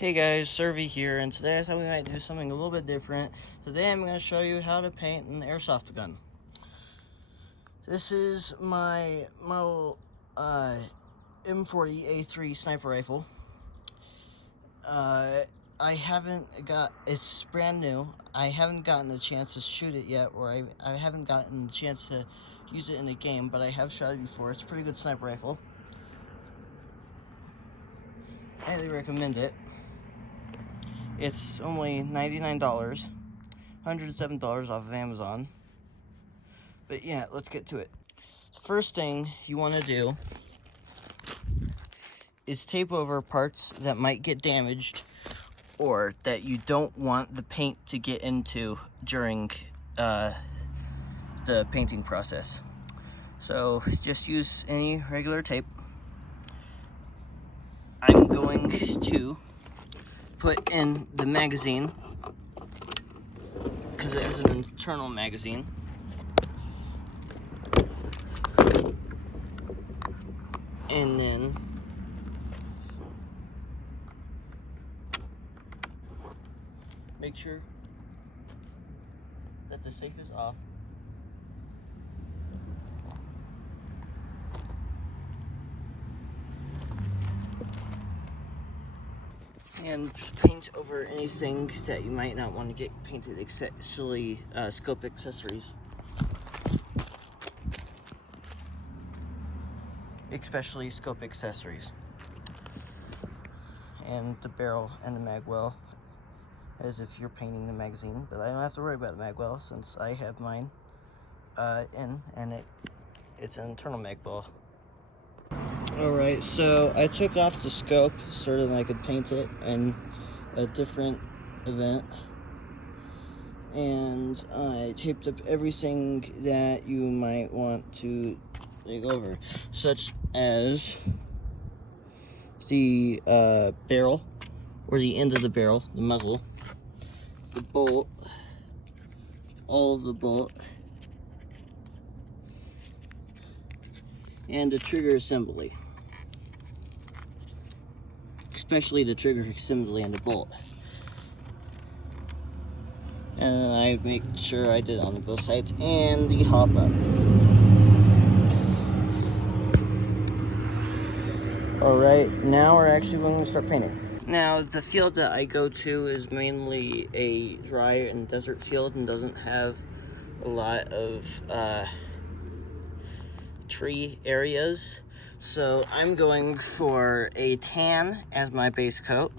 Hey guys, Survey here, and today I thought we might do something a little bit different. Today I'm going to show you how to paint an airsoft gun. This is my model M40A3 sniper rifle. It's brand new. I haven't gotten a chance to shoot it yet, or I haven't gotten a chance to use it in a game, but I have shot it before. It's a pretty good sniper rifle. Highly recommend it. It's only $99, $107 off of Amazon. But yeah, let's get to it. The first thing you want to do is tape over parts that might get damaged or that you don't want the paint to get into during the painting process. So just use any regular tape. I'm going to put in the magazine because it has an internal magazine. And then make sure that the safe is off. And paint over anything that you might not want to get painted, especially scope accessories. Especially scope accessories. And the barrel and the mag well, as if you're painting the magazine, but I don't have to worry about the mag well since I have mine in, and it's an internal mag well. Alright, so I took off the scope so that I could paint it in a different event. And I taped up everything that you might want to take over, such as the barrel, or the end of the barrel, the muzzle, the bolt, all of the bolt, and the trigger assembly. Especially the trigger assembly and the bolt. And I make sure I did it on both sides, and the hop up. Alright, now we're actually going to start painting. Now, the field that I go to is mainly a dry and desert field and doesn't have a lot of tree areas. So I'm going for a tan as my base coat.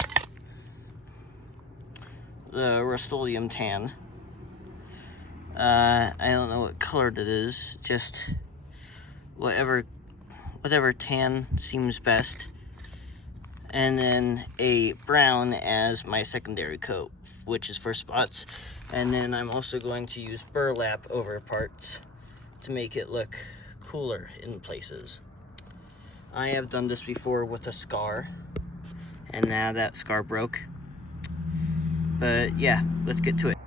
The Rust-Oleum tan. I don't know what color it is, just whatever tan seems best. And then a brown as my secondary coat, which is for spots. And then I'm also going to use burlap over parts to make it look cooler in places. I have done this before with a scar, and now that scar broke. But yeah, let's get to it.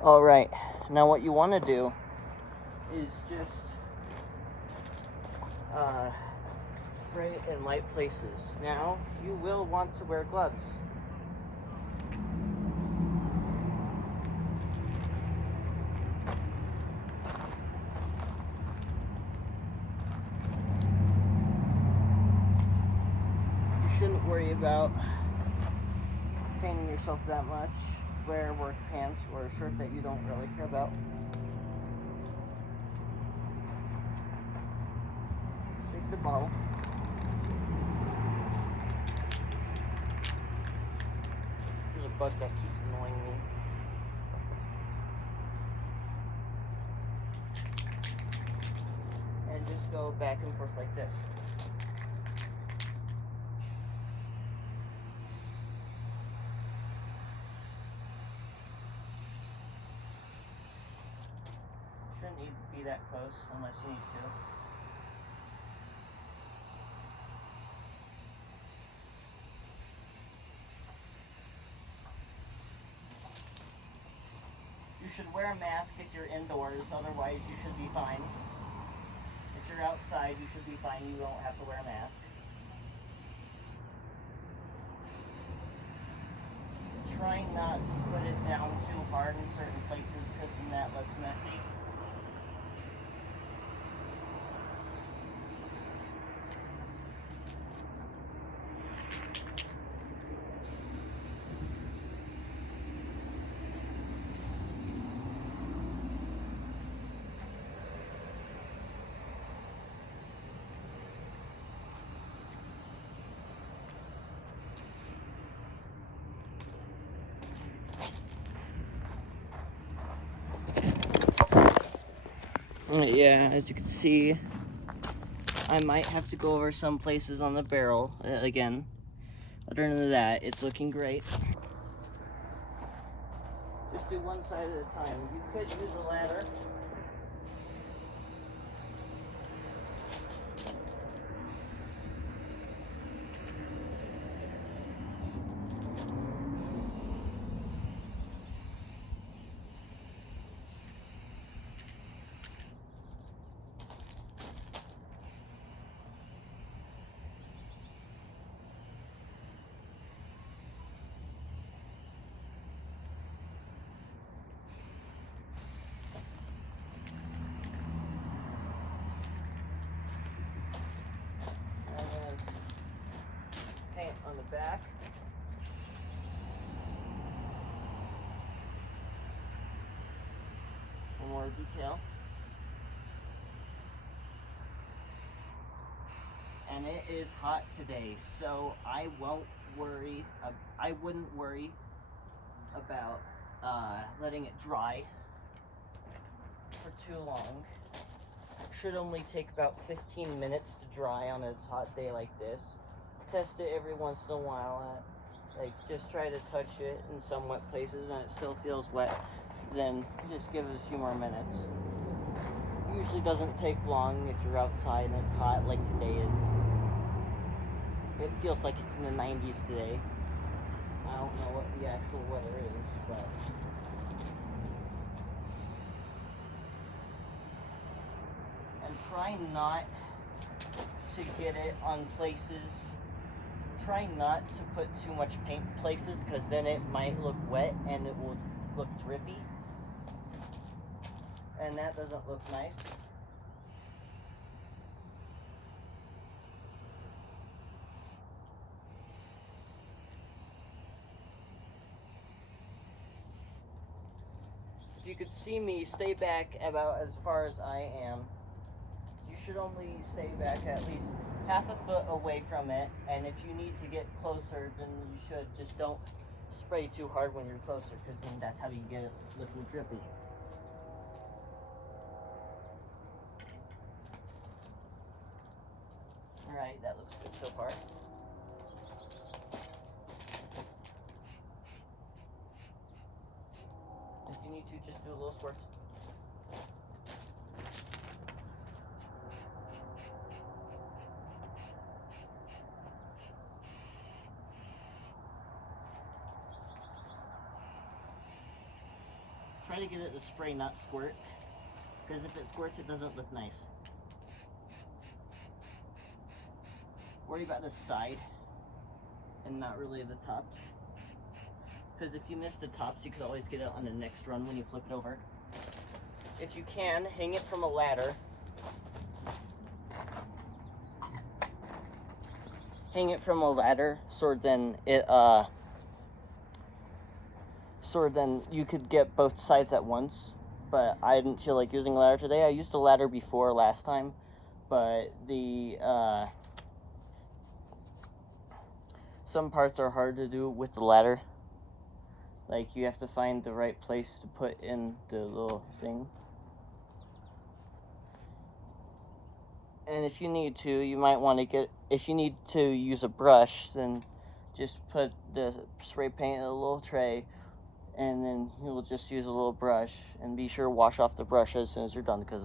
Alright, now what you want to do is just spray it in light places. Now, you will want to wear gloves. You shouldn't worry about painting yourself that much. Wear work pants or a shirt that you don't really care about. Take the bottle. There's a bug that keeps annoying me. And just go back and forth like this. Shouldn't need to be that close unless you need to. You should wear a mask if you're indoors, otherwise you should be fine. If you're outside, you should be fine. You don't have to wear a mask. not put it down too hard in certain places because then that looks messy. Yeah, as you can see, I might have to go over some places on the barrel again. Other than that, it's looking great. Just do one side at a time. You could use a ladder. Paint on the back. One more detail. And it is hot today, so I wouldn't worry about letting it dry for too long. Should only take about 15 minutes to dry on a hot day like this. Test it every once in a while. Like, just try to touch it in some wet places and it still feels wet. Then just give it a few more minutes. Usually doesn't take long if you're outside and it's hot like today is. It feels like it's in the 90s today. I don't know what the actual weather is, but and try not to get it on places. Try not to put too much paint places because then it might look wet and it will look drippy. And that doesn't look nice. If you could see me stay back about as far as I am, you should only stay back at least half a foot away from it, and if you need to get closer, then you should just don't spray too hard when you're closer, because then that's how you get it looking drippy. Alright, that looks good so far. If you need to, just do a little squirts. Try to get it to spray, not squirt, because if it squirts, it doesn't look nice. Worry about the side and not really the tops, because if you miss the tops, you could always get it on the next run when you flip it over. If you can, hang it from a ladder. Hang it from a ladder so then you could get both sides at once. But I didn't feel like using a ladder today. I used a ladder before last time, but some parts are hard to do with the ladder. Like, you have to find the right place to put in the little thing. And if you need to, you might want to if you need to use a brush, then just put the spray paint in a little tray, and then you'll just use a little brush, and be sure to wash off the brush as soon as you're done, because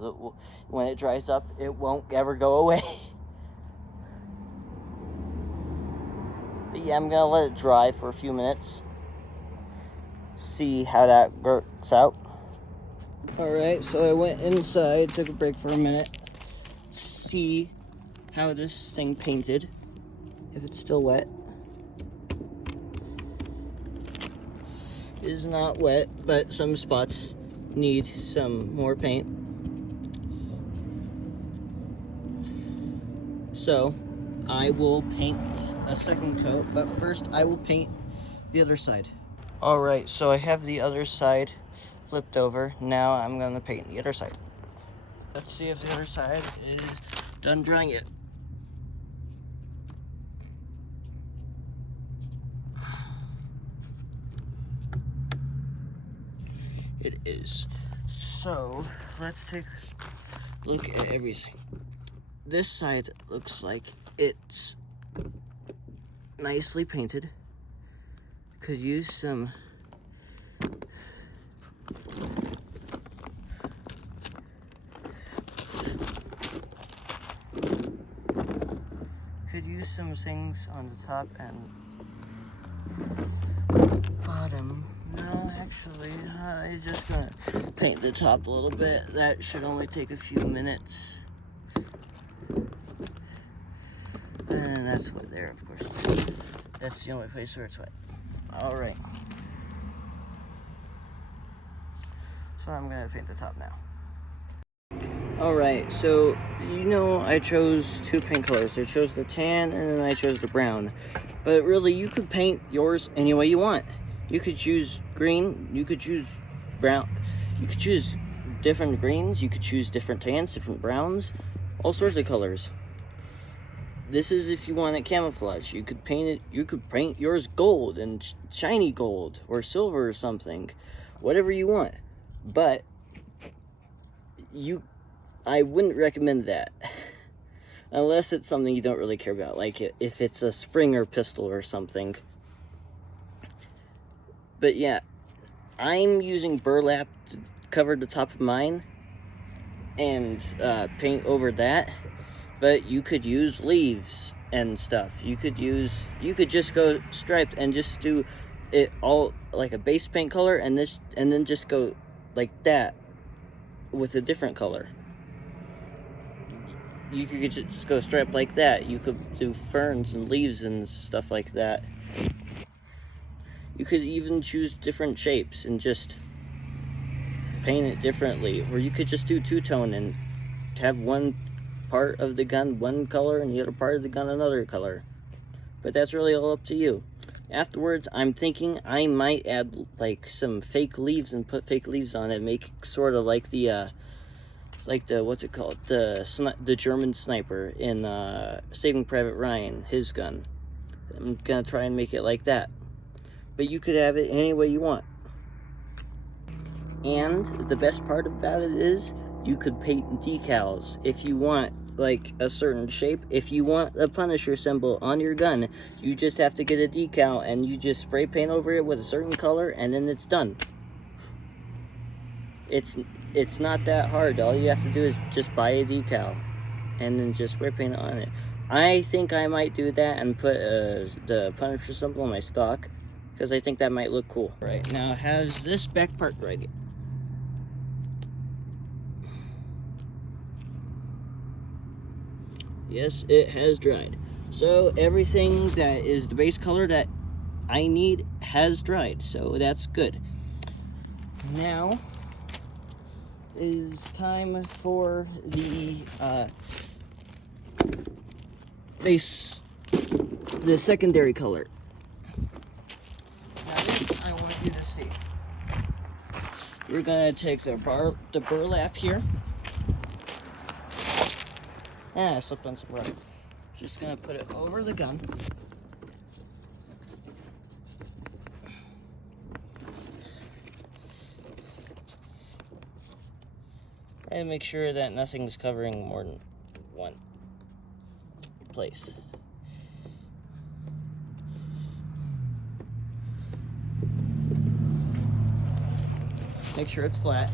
when it dries up, it won't ever go away. But yeah, I'm gonna let it dry for a few minutes, see how that works out. Alright, so I went inside, took a break for a minute, see how this thing painted, if it's still wet. is not wet, but some spots need some more paint. So I will paint a second coat, but first I will paint the other side. All right, so I have the other side flipped over. Now I'm gonna paint the other side. Let's see if the other side is done drying yet. It is. So let's take a look at everything. This side looks like it's nicely painted. Could use some things on the top and bottom. No, actually, I'm just gonna paint the top a little bit. That should only take a few minutes. And that's wet there, of course. That's the only place where it's wet. All right. So I'm gonna paint the top now. All right, so I chose two paint colors. I chose the tan and then I chose the brown. But really, you could paint yours any way you want. You could choose green, you could choose brown, you could choose different greens, you could choose different tans, different browns, all sorts of colors. This is if you want it camouflage. You could paint yours gold and shiny gold or silver or something, whatever you want. But I wouldn't recommend that unless it's something you don't really care about, like if it's a Springer pistol or something. But yeah, I'm using burlap to cover the top of mine and paint over that. But you could use leaves and stuff. You could just go striped and just do it all like a base paint color, and then just go like that with a different color. You could just go striped like that. You could do ferns and leaves and stuff like that. You could even choose different shapes and just paint it differently. Or you could just do two-tone and have one part of the gun one color and the other part of the gun another color. But that's really all up to you. Afterwards, I'm thinking I might add like some fake leaves and put fake leaves on it, make it sort of like the what's it called, the German sniper in Saving Private Ryan, his gun. I'm gonna try and make it like that. But you could have it any way you want. And the best part about it is you could paint decals if you want like a certain shape. If you want a Punisher symbol on your gun, you just have to get a decal and you just spray paint over it with a certain color and then it's done. It's not that hard. All you have to do is just buy a decal and then just spray paint on it. I think I might do that and put the Punisher symbol on my stock because I think that might look cool. Right, now it has this back part right here. Yes, it has dried. So everything that is the base color that I need has dried, so that's good. Now is time for the the secondary color. Now this I want you to see. We're gonna take the burlap here. I slipped on some rubber. Just gonna put it over the gun. And make sure that nothing's covering more than one place. Make sure it's flat.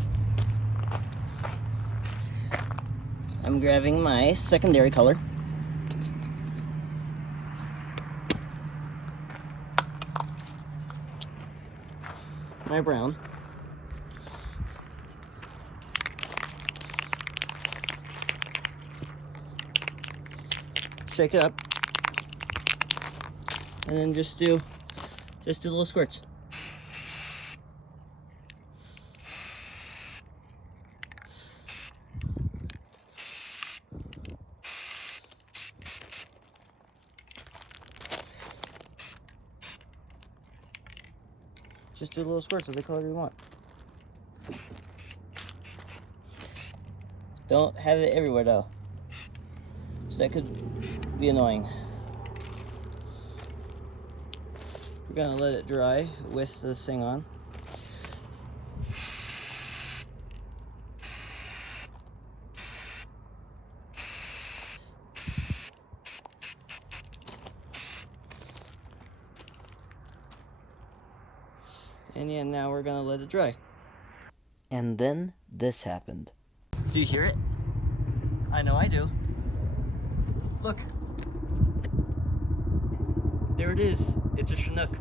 I'm grabbing my secondary color. My brown. Shake it up. And then just do little squirts. Just do little squirts of the color you want. Don't have it everywhere though, so that could be annoying. We're gonna let it dry with the thing on. And yeah, now we're gonna let it dry. And then this happened. Do you hear it? I know I do. Look. There it is. It's a chinook.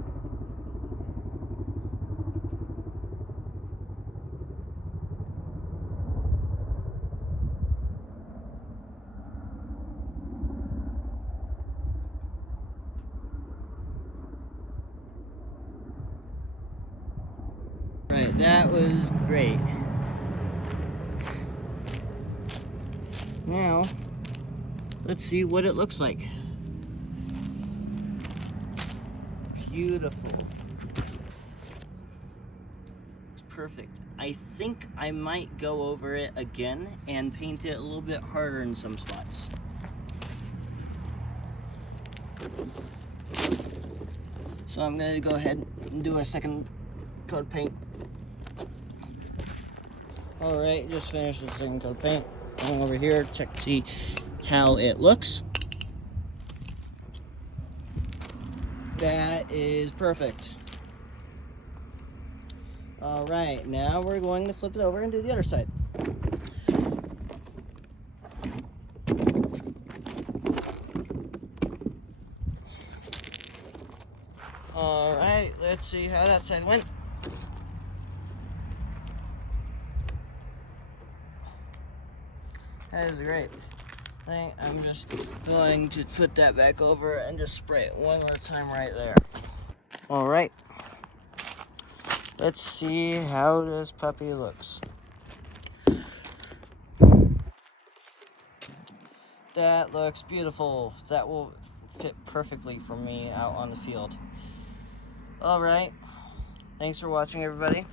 Right, that was great. Now, let's see what it looks like. Beautiful. It's perfect. I think I might go over it again and paint it a little bit harder in some spots. So I'm gonna go ahead and do a second coat of paint. Alright, just finished the second coat of paint. Going over here, check to see how it looks. That is perfect. Alright, now we're going to flip it over and do the other side. Alright, let's see how that side went. That is great. I'm just going to put that back over and just spray it one more time right there. Alright. Let's see how this puppy looks. That looks beautiful. That will fit perfectly for me out on the field. Alright. Thanks for watching, everybody.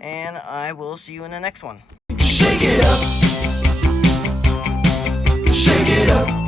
And I will see you in the next one. Shake it up. Shake it up.